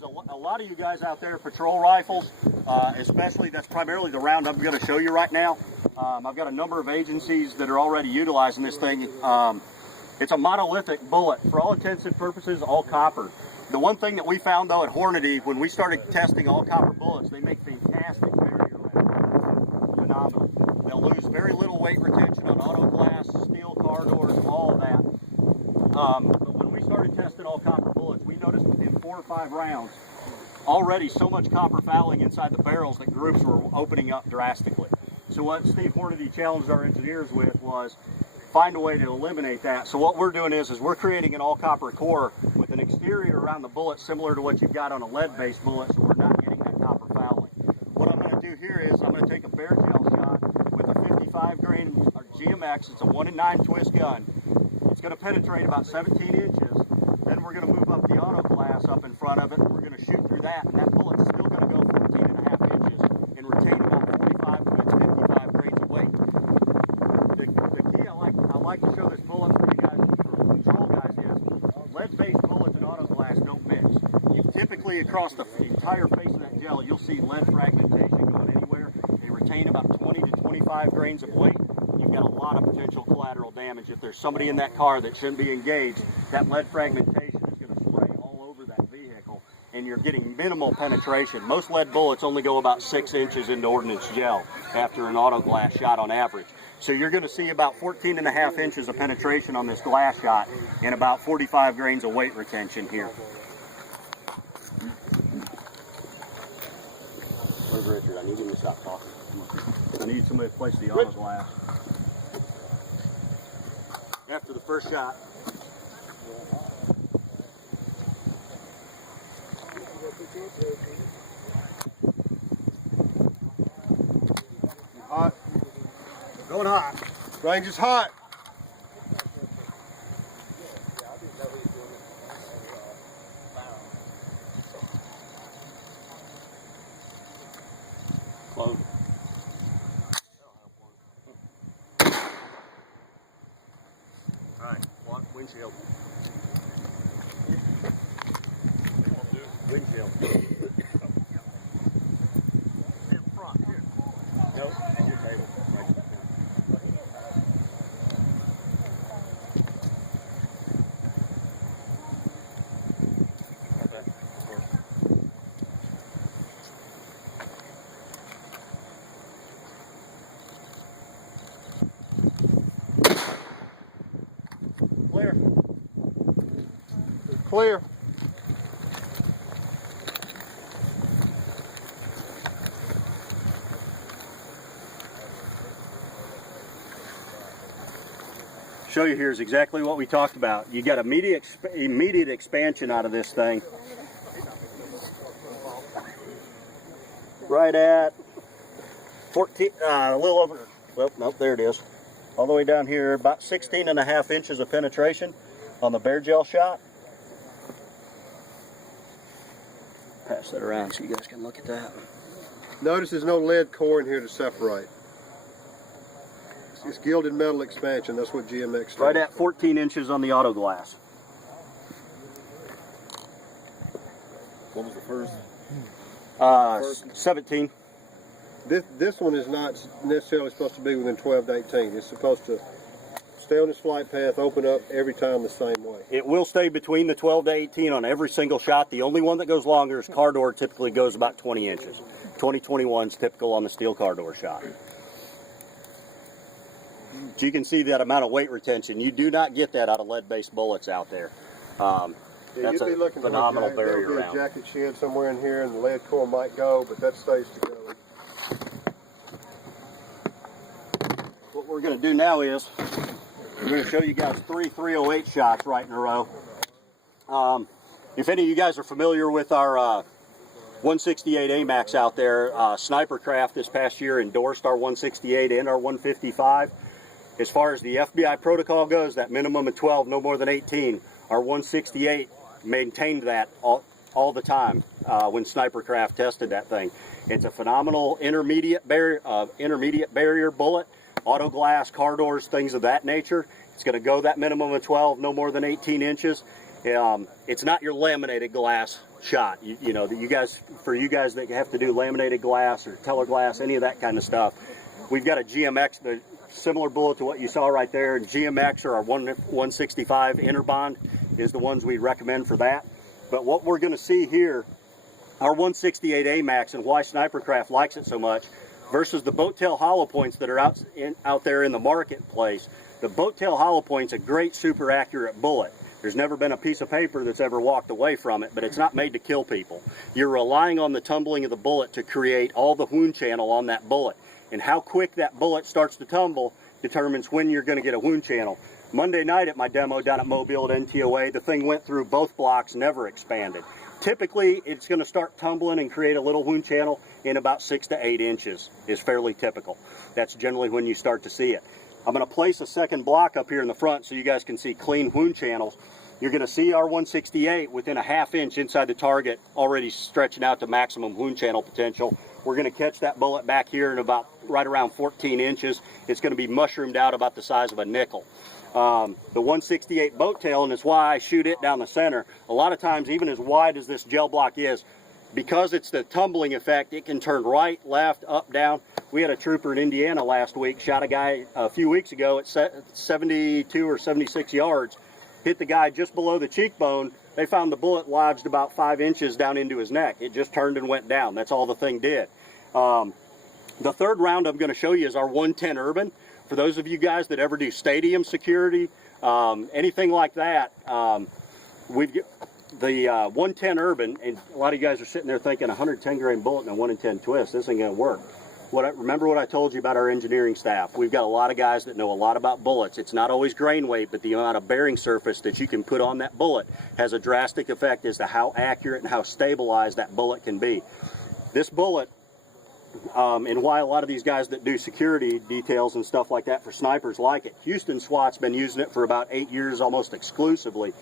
is a lot of you guys out there, patrol rifles, especially, that's primarily the round I'm going to show you right now. I've got a number of agencies that are already utilizing this thing. It's a monolithic bullet. For all intents and purposes, all copper. The one thing that we found, though, at Hornady, when we started testing all copper bullets, they make fantastic barrier lead. Phenomenal. They'll lose very little weight retention on auto glass, steel car doors, all of that. But when we started testing all copper bullets, we noticed within 4 or 5 rounds, already so much copper fouling inside the barrels that groups were opening up drastically. So what Steve Hornady challenged our engineers with was find a way to eliminate that. So what we're doing is we're creating an all copper core with an exterior around the bullet similar to what you've got on a lead-based bullet, so we're not getting that copper fouling. What I'm going to do here is I'm going to take a bare gel shot with a 55 grain GMX. It's a 1 in 9 twist gun. It's going to penetrate about 17 inches. Then we're going to move up the auto glass up in front of it. We're going to shoot through that, and that bullet's still going to go 14.5 inches and retain about 45 to 55 grains of weight. The key I like to show this bullet for you guys, for control guys, is lead-based bullets and auto glass don't mix. Typically across the entire face of that gel, you'll see lead fragmentation going anywhere. They retain about 20 to 25 grains of weight. You've got a lot of potential collateral damage. If there's somebody in that car that shouldn't be engaged, that lead fragmentation is going to spray all over that vehicle, and you're getting minimal penetration. Most lead bullets only go about 6 inches into ordnance gel after an auto glass shot on average. So you're going to see about 14.5 inches of penetration on this glass shot and about 45 grains of weight retention here. Where's Richard? I need him to stop talking. I need somebody to place the auto glass. After the first shot. Hot. Going hot. Range is hot. Close. Alright, one windshield. Windshield. In front, here. Nope, and your table. Right. Clear. Clear. Show you here is exactly what we talked about. You got immediate expansion out of this thing. Right at 14, a little over, well, nope, there it is. All the way down here, about 16.5 inches of penetration on the bare gel shot. Pass that around so you guys can look at that. Notice there's no lead core in here to separate. It's gilded metal expansion. That's what GMX does. Right at 14 inches on the auto glass. What was the first? 17. This one is not necessarily supposed to be within 12 to 18. It's supposed to stay on its flight path, open up every time the same way. It will stay between the 12 to 18 on every single shot. The only one that goes longer is car door, typically goes about 20 inches. 20-21 is typical on the steel car door shot. So you can see that amount of weight retention. You do not get that out of lead-based bullets out there. That's you'd be looking a phenomenal for barrier there'll be round. a jacket shed somewhere in here, and the lead core might go, but that stays together. What we're going to do now is we're going to show you guys 3 308 shots right in a row. If any of you guys are familiar with our 168 AMAX out there, Sniper Craft this past year endorsed our 168 and our 155. As far as the FBI protocol goes, that minimum of 12, no more than 18, our 168 maintained that all the time when Sniper Craft tested that thing. It's a phenomenal intermediate barrier bullet, auto glass, car doors, things of that nature. It's going to go that minimum of 12, no more than 18 inches. It's not your laminated glass shot. You know, for you guys that have to do laminated glass or teller glass, any of that kind of stuff, we've got a GMX, the similar bullet to what you saw right there. GMX or our 165 Interbond is the ones we recommend for that. But what we're going to see here, our 168 AMAX, and why Snipercraft likes it so much, versus the boat tail hollow points that are out there in the marketplace. The boat tail hollow point's a great, super accurate bullet. There's never been a piece of paper that's ever walked away from it, but it's not made to kill people. You're relying on the tumbling of the bullet to create all the wound channel on that bullet. And how quick that bullet starts to tumble determines when you're going to get a wound channel. Monday night at my demo down at Mobile at NTOA, the thing went through both blocks, never expanded. Typically, it's going to start tumbling and create a little wound channel in about 6 to 8 inches is fairly typical. That's generally when you start to see it. I'm going to place a second block up here in the front so you guys can see clean wound channels. You're going to see our 168 within a ½ inch inside the target, already stretching out to maximum wound channel potential. We're going to catch that bullet back here in about right around 14 inches. It's going to be mushroomed out about the size of a nickel. The 168 boat tail, and it's why I shoot it down the center. A lot of times, even as wide as this gel block is, because it's the tumbling effect, it can turn right, left, up, down. We had a trooper in Indiana last week, shot a guy a few weeks ago at 72 or 76 yards, hit the guy just below the cheekbone. They found the bullet lodged about 5 inches down into his neck. It just turned and went down. That's all the thing did. The third round I'm going to show you is our 110 Urban. For those of you guys that ever do stadium security, anything like that, we've got the 110 Urban, and a lot of you guys are sitting there thinking 110 grain bullet and a 1 in 10 twist, this ain't going to work. Remember what I told you about our engineering staff. We've got a lot of guys that know a lot about bullets. It's not always grain weight, but the amount of bearing surface that you can put on that bullet has a drastic effect as to how accurate and how stabilized that bullet can be. This bullet, and why a lot of these guys that do security details and stuff like that for snipers like it. Houston SWAT's been using it for about 8 years almost exclusively.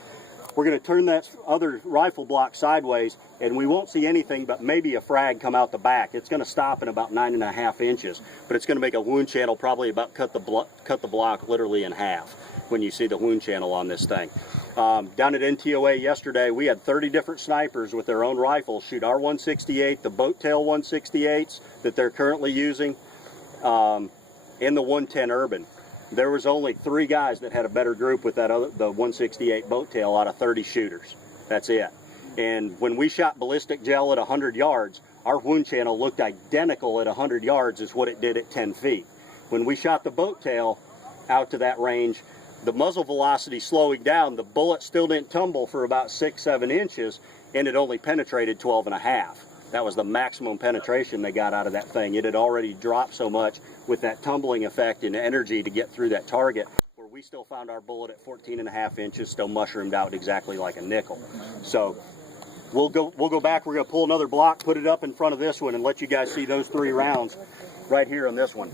We're going to turn that other rifle block sideways, and we won't see anything but maybe a frag come out the back. It's going to stop in about 9.5 inches, but it's going to make a wound channel probably about cut the block literally in half when you see the wound channel on this thing. Down at NTOA yesterday, we had 30 different snipers with their own rifles shoot our 168, the boat tail 168s that they're currently using, and the 110 Urban. There was only 3 guys that had a better group with that the 168 boat tail out of 30 shooters. That's it. And when we shot ballistic gel at 100 yards, our wound channel looked identical at 100 yards as what it did at 10 feet. When we shot the boat tail out to that range, the muzzle velocity slowing down, the bullet still didn't tumble for about 6-7 inches, and it only penetrated 12.5. That was the maximum penetration they got out of that thing. It had already dropped so much with that tumbling effect and energy to get through that target, where we still found our bullet at 14.5 inches, still mushroomed out exactly like a nickel. So we'll go back. We're going to pull another block, put it up in front of this one, and let you guys see those 3 rounds right here on this one.